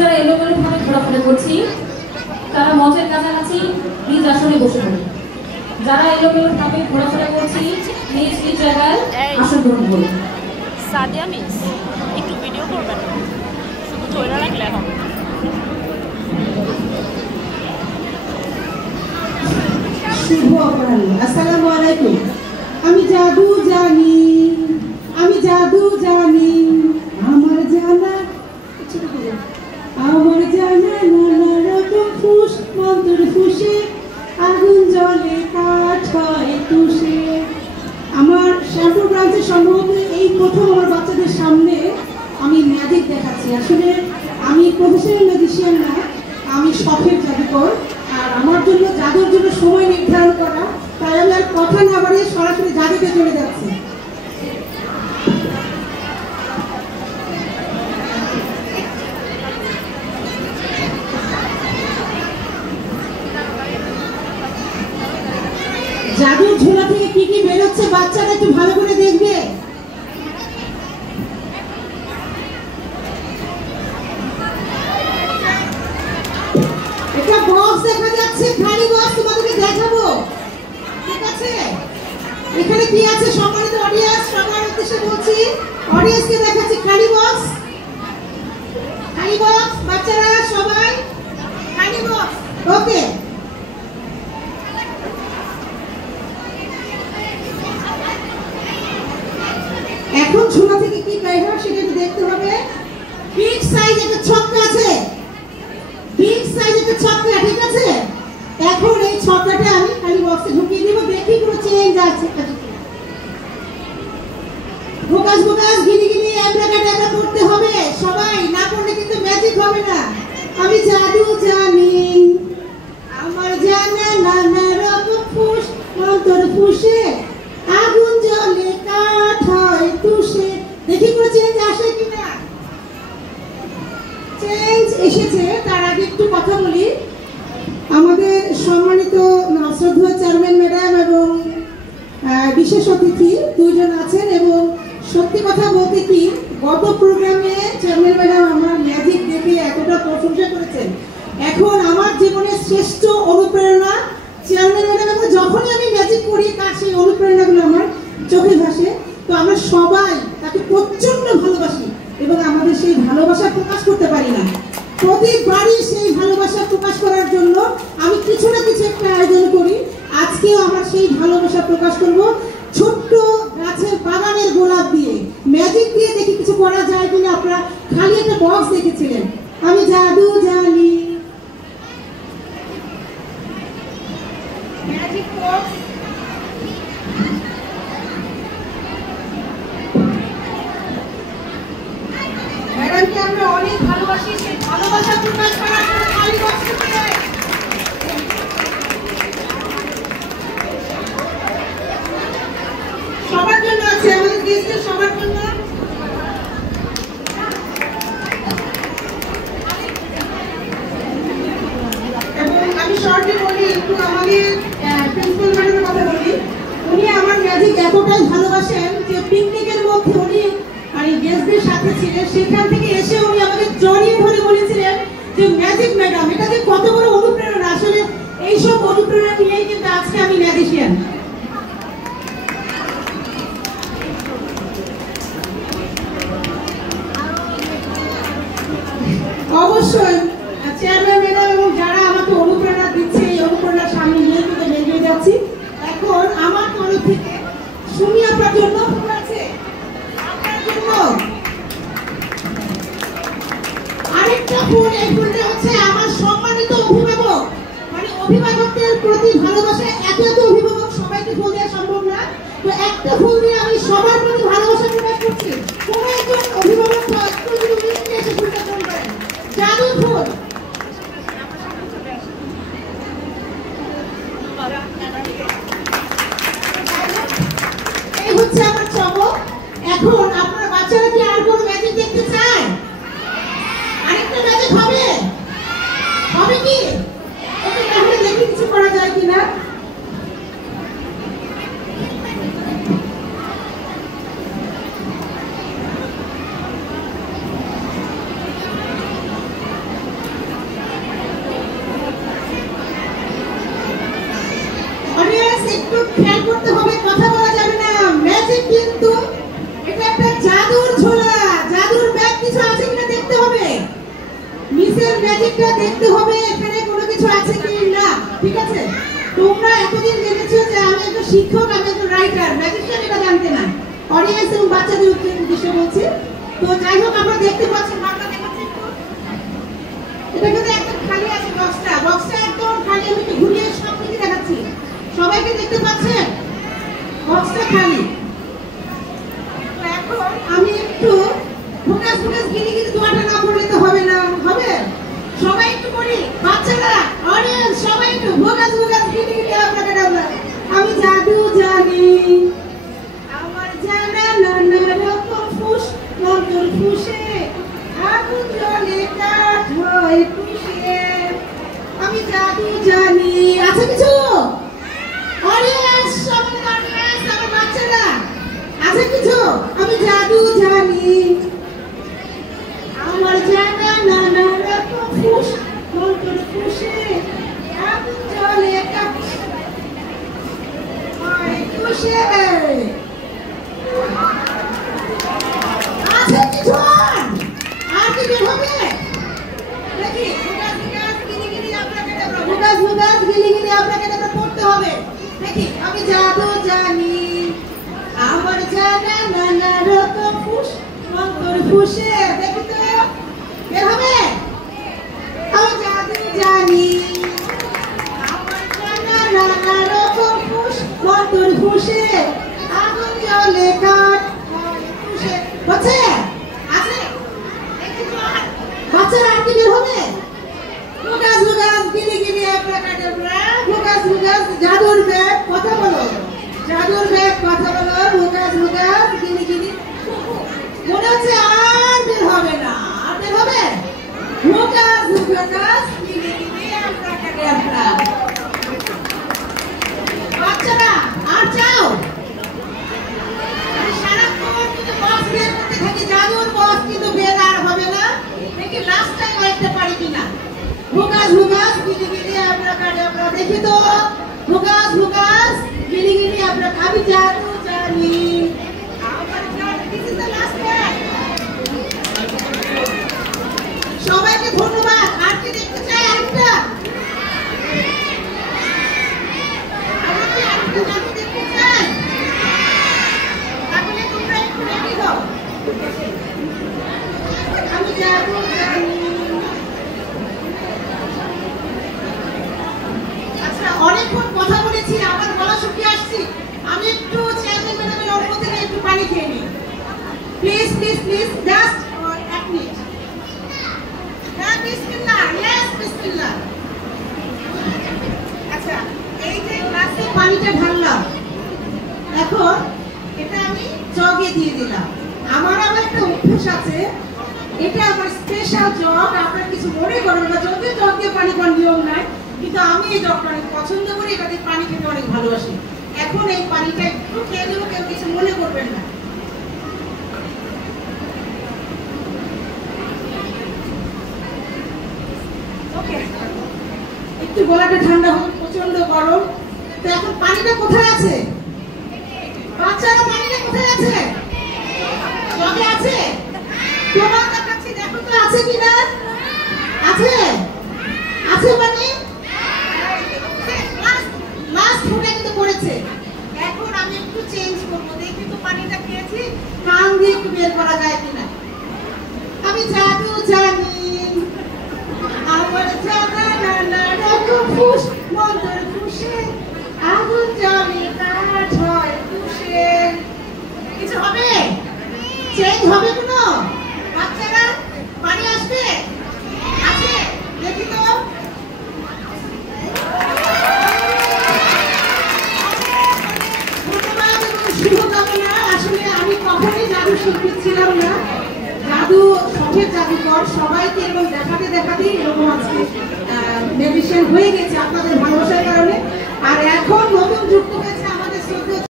যারা এলোমেলোভাবে ঘোরাফেরা করছি তারা মঞ্চের কাছাকাছি নিজ আসনে বসে পড়ি। যারা এলোমেলোভাবে ঘোরাফেরা করছি নিজ নিজ জায়গায় আসন গ্রহণ করুন। সাদিয়া মিস একটু ভিডিও করবেন, শুধু ধরে রাখলে হবে। শুভ অপরাহ্ন, আসসালামু আলাইকুম। আমি জাদু জানি, আমি জাদু জানি, আমার জানা নানা রকম ফুস মন্ত্র ফুসে, আগুন জলে কাঠ হয় তুষে। আমার শ্যামপুর ব্রাঞ্চে সম্ভবত এই প্রথম আমার বাচ্চাদের সামনে আমি ম্যাজিক দেখাচ্ছি। আসলে আমি প্রফেশনাল ম্যাজিশিয়ান না, আমি শখের জাদুকর। আর আমার জন্য জাদুর জন্য সময় নির্ধারণ করা, তাই আমি আর কথা না বাড়িয়ে সরাসরি জাদুতে চলে যাচ্ছি। জাদুর ঝোলা থেকে কি কি বেরোচ্ছে বাচ্চারা একটু ভালো করে দেখবে। একটা বক্স দেখা যাচ্ছে, খালি বক্স তোমাদেরকে দেখাবো, ঠিক আছে? এখানে কি আছে সম্মানিত অডিয়েন্স, সবার উদ্দেশ্যে বলছি, অডিয়েন্সকে দেখাচ্ছি খালি বক্স, খালি বক্স, বাচ্চারা সবাই খালি বক্স। ওকে, এখন ঝোলা থেকে কি বের হয় সেটা একটু দেখতে হবে। বিগ সাইজ একটা ছক্কা আছে, বিগ সাইজ একটা ছক্কা, ঠিক আছে? এখন এই ছক্কাটা আমি খালি বক্সে ঢুকিয়ে দেব, দেখি পুরো চেঞ্জ আছে। ফোকাস ফোকাস, গিনি গিনি, অ্যাব্রাকাডাব্রা করতে হবে সবাই, না করলে কিন্তু ম্যাজিক হবে না। আমি জাদু জানি, আমার জানা নানা রকম ফুস মন্ত্র ফুসে, আগুন জ্বলে কাঠ হয় তুষে। দেখি পুরো চেঞ্জ আসে কিনা। চেঞ্জ এসেছে। তার আগে একটু কথা বলি, আমাদের সম্মানিত শ্রদ্ধেয় চেয়ারম্যান ম্যাডাম এবং বিশেষ অতিথি দুইজন আছেন, এবং সত্যি কথা বলতে কি গত প্রোগ্রামে চেয়ারম্যান ম্যাডাম আমার ম্যাজিক দেখে এতটা প্রশংসা করেছেন। এখন আমার জীবনের শ্রেষ্ঠ অনুপ্রেরণা চেয়ারম্যান ম্যাডাম, এবং যখনই আমি ম্যাজিক করি তার সেই অনুপ্রেরণাগুলো আমার চোখে ভাসে। তো আমরা সবাই তাকে প্রচন্ড ভালোবাসি এবং আমাদের সেই ভালোবাসা প্রকাশ করতে পারি না। প্রতিবারই সেই ভালোবাসা প্রকাশ করার জন্য আমি কিছু না কিছু একটা আয়োজন করি। আজকেও আমার সেই ভালোবাসা প্রকাশ করব ছোট্ট গাছের বাগানের গোলাপ দিয়ে, ম্যাজিক দিয়ে। দেখি কিছু করা যায় কিনা। আপনারা খালি একটা বক্স দেখেছিলেন, আমি জাদু জানি, ম্যাজিক বক্স। ম্যাডামকে আমরা অনেক ভালোবাসি, সেই ভালোবাসা প্রকাশ করার জন্য খালি বক্স করতে হয়। সবার জন্য আছে, আমাদের দেশের সবার জন্য। এবং আমি শর্টে বলি একটু, আমাদের প্রিন্সিপাল ম্যাডামের কথা বলি। উনি আমার ম্যাজিক এতটাই ভালোবাসেন যে পিকনিকের মধ্যে উনি মানে গেস্টদের সাথে ছিলেন, সেখান থেকে এসে উনি আমাদের জড়িয়ে ধরে বলেছিলেন যে ম্যাজিক ম্যাডাম, এটা যে কত বড় অনুপ্রেরণা। আসলে এইসব অনুপ্রেরণা নিয়েই কিন্তু আজকে আমি ম্যাজিশিয়ান। অবশ্যই চেয়ারম্যান ম্যাডাম এবং যারা আমাকে অনুপ্রেরণা দিচ্ছে, এই অনুপ্রেরণার সামনে নিয়ে কিন্তু এগিয়ে যাচ্ছি। এখন আমার তরফ থেকে শুনি আপনার জন্য ফুল আছে, আপনার জন্য আরেকটা ফুল। এই ফুলটা হচ্ছে আমার সম্মানিত অভিভাবক, মানে অভিভাবকদের প্রতি ভালোবাসা। এত এত অভিভাবক সবাইকে ফুল দেওয়া সম্ভব না, তো একটা ফুল দিয়ে আমি সবার প্রতি ভালোবাসা প্রকাশ করছি। কোনো একজন অভিভাবক একটু যদি উইলিংলি এসে ফুলটা গ্রহণ করেন, জাদু ফুল। এই হচ্ছে আমার চমক। এখন আপনার বাচ্চারা কি আর কোনো ম্যাজিক দেখতে চায়? আরেকটা ম্যাজিক হবে? দেখতে হবে এখানে কোনো কিছু আছে কি না, ঠিক আছে? তোমরা এতদিন জেনেছো যে আমি একজন শিক্ষক, আমি একজন রাইটার, ম্যাজিস্ট্রেট এটা জানতে না। অডিয়েন্স এবং বাচ্চাদের উদ্দেশ্যে বলছি। তো যাই হোক, আমরা দেখতে পাচ্ছি মাঠটা দেখাচ্ছি একটু। এটা কিন্তু একদম খালি আছে বক্সটা একদম খালি। আমি একটু ঘুরিয়ে সব কিছু দেখাচ্ছি, সবাইকে দেখতে পাচ্ছেন? বক্সটা খালি। এখন আমি একটু ফোকাস গিরি দোয়াটা না পড়লে তো হবে না, হবে? সবাই একটু করি, বাচ্চারা, অডিয়েন্স সবাই একটু ফোকাস গিরি আপনাকে ডাউলা। আমি জাদু জানি, আমার জানা নানা রকম ফুস মন্তর ফুসে, আগুন জ্বলে কাঠ হয় ফুসে। আমি জাদু জানি। আছে কিছু? অডিয়েন্স সবাই, অডিয়েন্স আমার বাচ্চারা, আছে কিছু? আমি জাদু জানি, আমার জানা নানা রকম ফুস মন্তর ফুসে, আগুন জ্বলে কাঠ হয় ফুসে। আছে কিছু? আর কি বের হবে? দেখি ফোকাস গিলি আপনাকে এটা পড়তে হবে। দেখি, আমি জাদু জানি, আমার জানা নানা রকম ফুস মন্তর ফুসে। দেখি তো বের হবে? আমি জাদু জানি, আমার জানা নানা রকম ফুস মন্তর ফুসে, আগুন জ্বলে কাঠ হয় ফুসে। হচ্ছে? আছে? দেখি তো বাচ্চারা আর কি বের হবে? ফোকাস গিলি আপনাকাডাবরা, ফোকাস জাদুর ব্যাগ কথা বলো, জাদুর ব্যাগ কথা বলো, ফোকাস গিলি। মনে হচ্ছে আর বের হবে না, আর বের হবে? ফোকাস গিলি আপনাকাডাবরা। বাচ্চারা আর চাও? সারাক্ষণ কিন্তু বক্স বের করতে থাকি, জাদুর বক্স কিন্তু বের আর হবে না। দেখি লাস্ট টাইম একটা পারি কিনা। ফোকাস গিলি আপনাকাডাবরা। দেখি তো ফোকাস গিলি আপনার। আমি জাদু জানি, আমার জাদু। This is the last time. সবাইকে ধন্যবাদ। আর কি দেখতে চাই? আরেকটা জাদু দেখতে চাই? তাহলে তোমরা একটু রেডি হও। আমি জাদু জানি। অনেকক্ষণ কথা বলেছি, আমার গলা শুকিয়ে আসছি। আমি একটু চেয়ারম্যান ম্যাডামের অনুমতি নিয়ে একটু পানি খেয়ে নিই, প্লিজ জাস্ট 1 মিনিট। হ্যাঁ, বিসমিল্লাহ। ইয়েস, বিসমিল্লাহ। আচ্ছা, এই যে গ্লাসে পানিটা ঢাললাম, এখন এটা আমি জগে দিয়ে দিলাম। আমার আবার একটা অভ্যাস আছে, এটা আমার স্পেশাল জগ। আপনারা কিছু মনে করবেন না, জগ দিয়ে পানি খাওয়ার নিয়ম নাই, কিন্তু আমি এই জগটা অনেক পছন্দ করি, এটাতে পানি খেতে অনেক ভালোবাসি। এখন এই পানিটা একটু খেয়ে দেবো, কেউ কিছু মনে করবেন না। ওকে, একটু গলাটা ঠান্ডা হোক, প্রচন্ড গরম। তো এখন পানিটা কোথায় আছে? বাচ্চারা, পানিটা কোথায় আছে? জগে আছে? তোমার কাছে দেখো তো আছে কিনা। আছে? আছে পানি? লাস্ট ফুটে কিন্তু পড়েছে। এখন আমি একটু চেঞ্জ করবো, দেখি তো পানিটা খেয়েছি কান দিয়ে একটু বের করা যায় কিনা। আমি জাদু জানি, আমার জানা নানা রকম ফুস মন্তর ফুসে, আগুন জ্বলে কাঠ হয় ফুসে। কিছু হবে? চেঞ্জ হবে কোনো? বাচ্চারা, পানি আসবে? আছে? দেখি তো। শুভকামনা। আসলে আমি কখনোই জাদু শিল্পী ছিলাম না, জাদু শখের জাদুকর। সবাইকে এরকম দেখাতে এরকম আজকে ম্যাজিশিয়ান হয়ে গেছে আপনাদের ভালোবাসার কারণে। আর এখন নতুন যুক্ত হয়েছে আমাদের শ্রদ্ধেয়